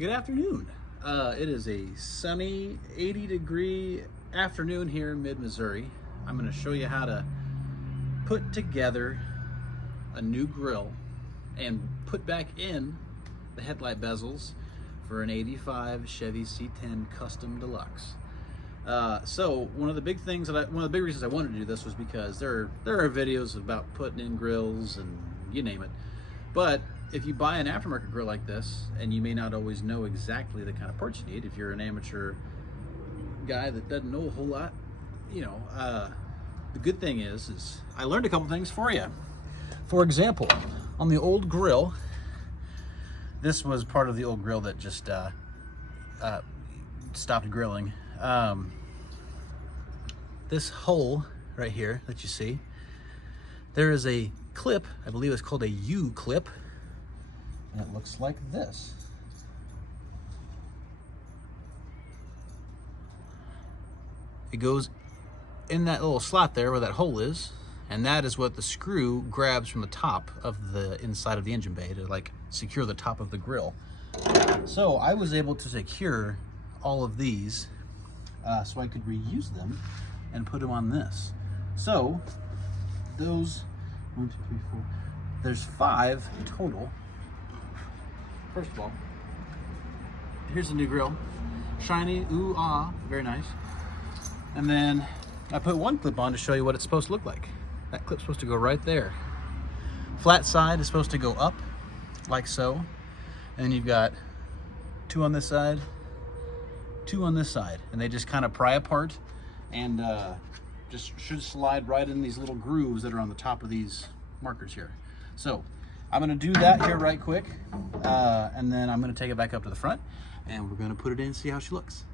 Good afternoon. It is a sunny 80-degree afternoon here in mid-Missouri. I'm going to show you how to put together a new grill and put back in the headlight bezels for an 85 Chevy C10 Custom Deluxe. So one of the big reasons I wanted to do this was because there are videos about putting in grills and you name it. But if you buy an aftermarket grill like this, and you may not always know exactly the kind of parts you need, if you're an amateur guy that doesn't know a whole lot, the good thing is I learned a couple things for you. For example, on the old grill, this was part of the old grill that just stopped grilling. This hole right here that you see, there is a clip, I believe it's called a U-clip, and it looks like this. It goes in that little slot there where that hole is, and that is what the screw grabs from the top of the inside of the engine bay to like secure the top of the grill. So I was able to secure all of these so I could reuse them and put them on this. So those, 1, 2, 3, 4, there's 5 total. First of all, here's the new grill. Shiny, ooh, ah, very nice. And then I put one clip on to show you what it's supposed to look like. That clip's supposed to go right there. Flat side is supposed to go up, like so. And then you've got 2 on this side, 2 on this side. And they just kind of pry apart and just should slide right in these little grooves that are on the top of these markers here. So I'm gonna do that here right quick, and then I'm gonna take it back up to the front, and we're gonna put it in and see how she looks.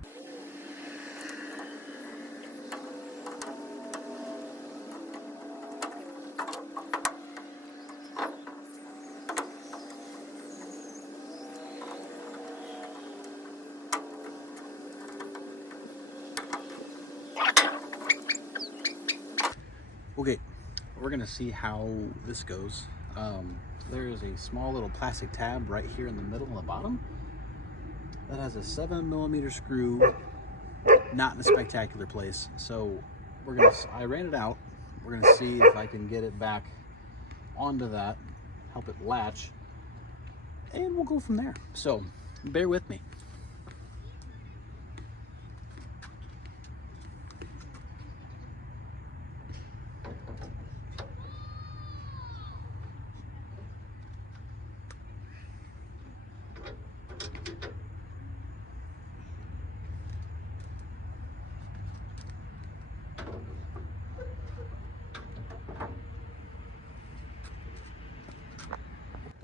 Okay, we're gonna see how this goes. There is a small little plastic tab right here in the middle on the bottom that has a 7mm screw, not in a spectacular place. So I ran it out. We're gonna see if I can get it back onto that, help it latch, and we'll go from there. So bear with me.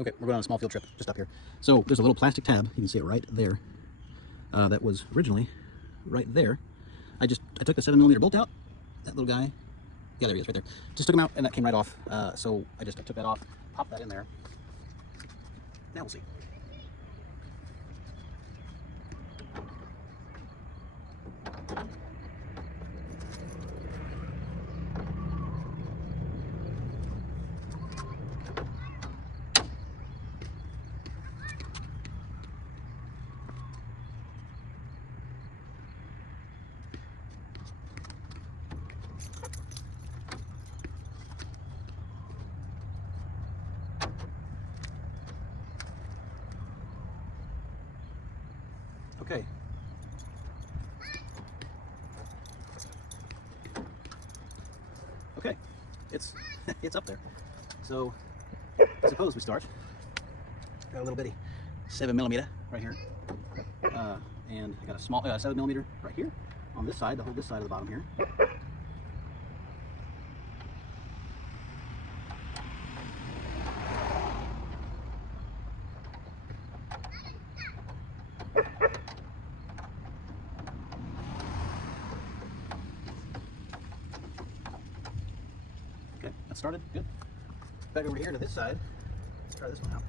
Okay, we're going on a small field trip just up here. So there's a little plastic tab, you can see it right there, that was originally right there. I took the 7mm bolt out, that little guy, yeah, there he is right there. Just took him out and that came right off. So I took that off, popped that in there. Now we'll see. Okay. Okay, it's up there. So I suppose we start. Got a little bitty 7mm right here, and I got a small 7mm right here on this side to hold this side of the bottom here. Okay, that started, good. Back over here to this side, let's try this one out.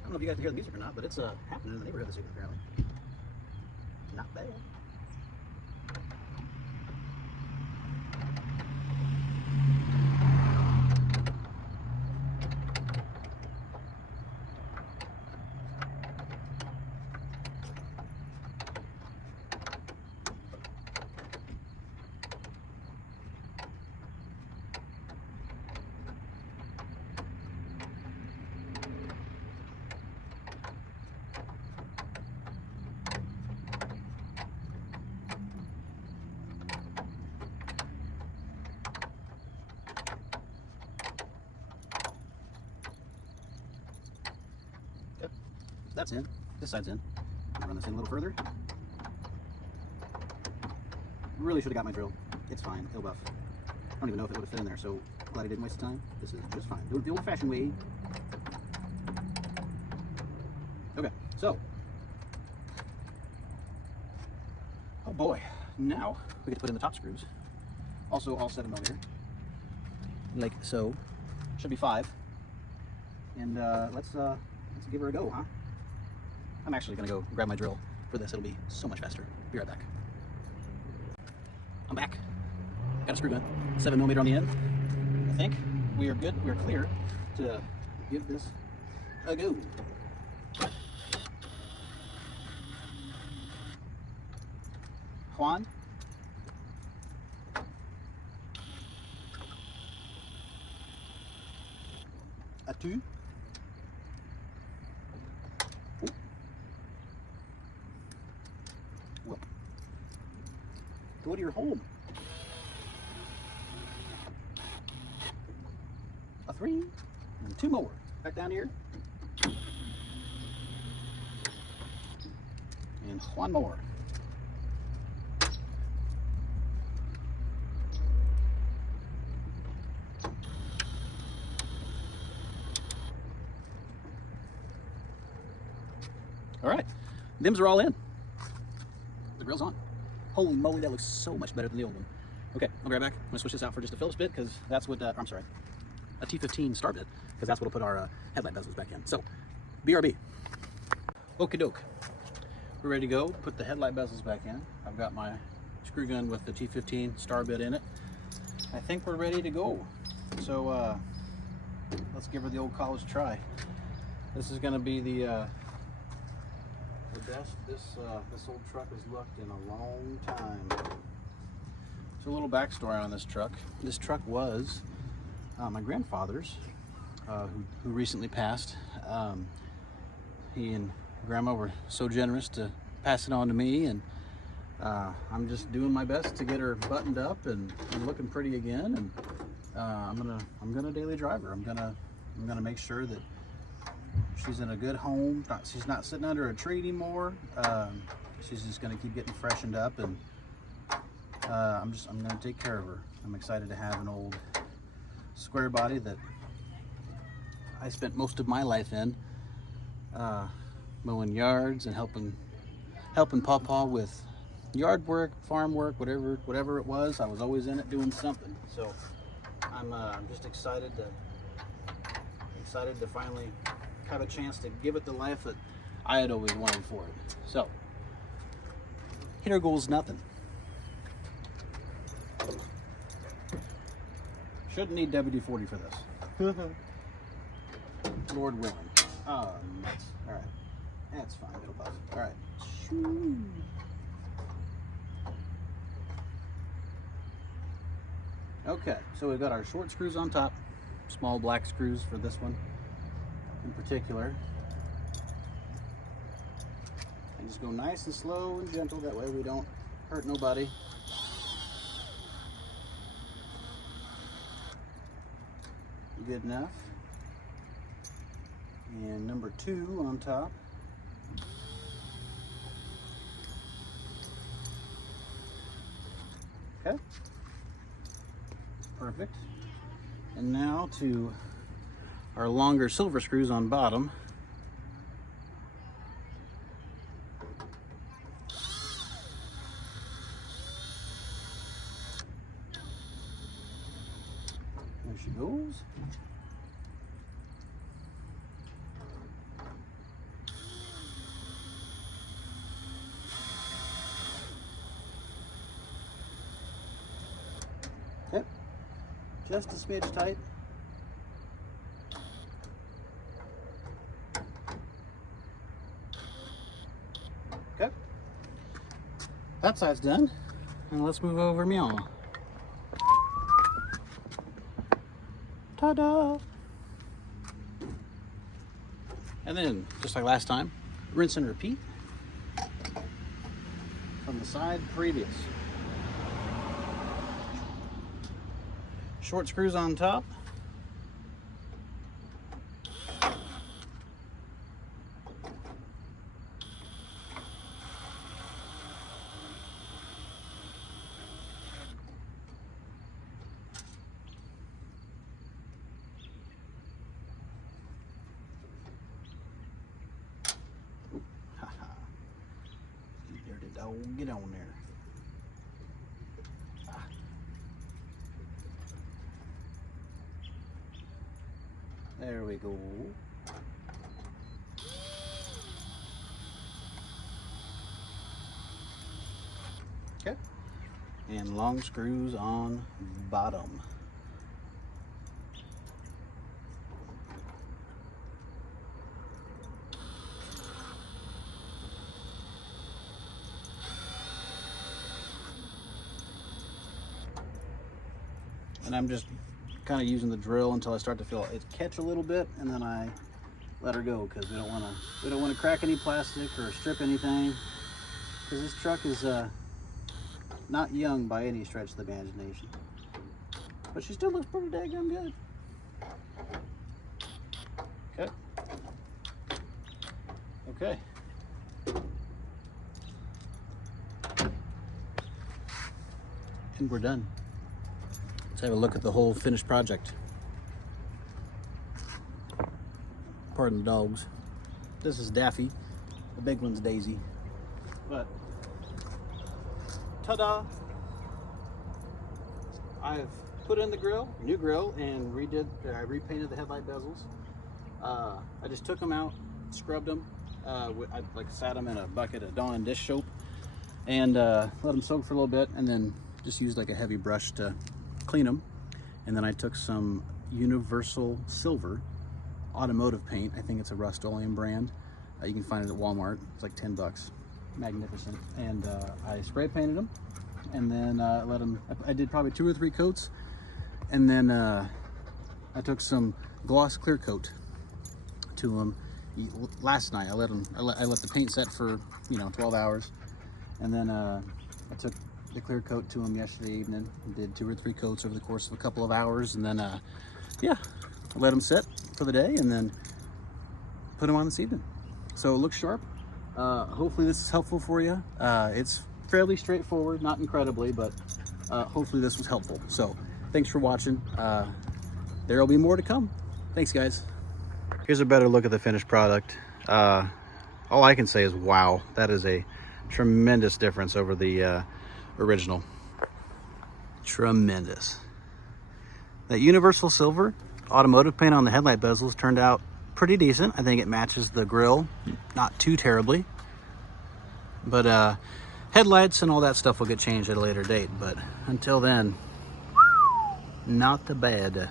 I don't know if you guys can hear the music or not, but it's happening in the neighborhood this week apparently. Not bad. that's in. This side's in. I'll run this in a little further. Really should have got my drill. It's fine. It'll buff. I don't even know if it would have fit in there, so glad I didn't waste time. This is just fine. Do it the old-fashioned way. Okay, so. Oh boy. Now we get to put in the top screws. Also all 7mm. Like so. Should be 5. And let's give her a go, huh? I'm actually gonna go grab my drill for this. It'll be so much faster. Be right back. I'm back. Got a screw gun. 7mm on the end. I think we are good. We're clear to give this a go. Juan. As-tu? Well, go to your home. A 3 and 2 more. Back down here. And 1 more. All right, dims are all in. The grill's on. Holy moly, that looks so much better than the old one. Okay, I'll be right back. I'm gonna switch this out for just a Phillips bit because that's what, I'm sorry, a T15 star bit, because that's what'll put our headlight bezels back in. So, BRB. Okie doke. We're ready to go. Put the headlight bezels back in. I've got my screw gun with the T15 star bit in it. I think we're ready to go. So, let's give her the old college try. This is gonna be the best this old truck has looked in a long time. So a little backstory on this truck. This truck was my grandfather's, who recently passed. He and Grandma were so generous to pass it on to me, and I'm just doing my best to get her buttoned up and looking pretty again. And I'm gonna daily drive her. I'm gonna make sure that she's in a good home. She's not sitting under a tree anymore. She's just gonna keep getting freshened up, and I'm gonna take care of her. I'm excited to have an old square body that I spent most of my life in, mowing yards and helping Pawpaw with yard work, farm work, whatever it was. I was always in it doing something. So I'm just excited to finally have a chance to give it the life that I had always wanted for it. So here goes nothing. Shouldn't need WD-40 for this. Lord willing. Oh, nuts. All right, that's fine. It'll buff. All right. Shoo. Okay, so we've got our short screws on top, small black screws for this one in particular. And just go nice and slow and gentle, that way we don't hurt nobody. Good enough. And number 2 on top. Okay. Perfect. And now to our longer silver screws on bottom. There she goes. Okay, just a smidge tight. Okay, that side's done, and let's move over meow. Ta-da! And then, just like last time, rinse and repeat from the side previous. Short screws on top. Oh, get on there. There we go. Okay. And long screws on bottom. And I'm just kind of using the drill until I start to feel it catch a little bit, and then I let her go, because we don't want to crack any plastic or strip anything, because this truck is not young by any stretch of the imagination, but she still looks pretty daggone good. Okay. And we're done. Let's have a look at the whole finished project. Pardon the dogs. This is Daffy. The big one's Daisy. But, ta-da! I've put in the grill, new grill, and I repainted the headlight bezels. I just took them out, scrubbed them. I sat them in a bucket of Dawn dish soap, and let them soak for a little bit, and then just used like a heavy brush to clean them. And then I took some Universal Silver automotive paint. I think it's a Rust-Oleum brand. You can find it at Walmart. It's like 10 bucks. Magnificent. And I spray painted them, and then let them. I did probably 2 or 3 coats, and then I took some gloss clear coat to them. Last night I let the paint set for 12 hours, and then I took the clear coat to them yesterday evening. Did 2 or 3 coats over the course of a couple of hours, and then yeah, I let them sit for the day, and then put them on this evening. So it looks sharp. Hopefully this is helpful for you. It's fairly straightforward, not incredibly, but hopefully this was helpful. So thanks for watching. There will be more to come. Thanks, guys. Here's a better look at the finished product. All I can say is wow, that is a tremendous difference over the original. Tremendous. That Universal Silver automotive paint on the headlight bezels turned out pretty decent. I think it matches the grill, not too terribly. But headlights and all that stuff will get changed at a later date. But until then, not too bad.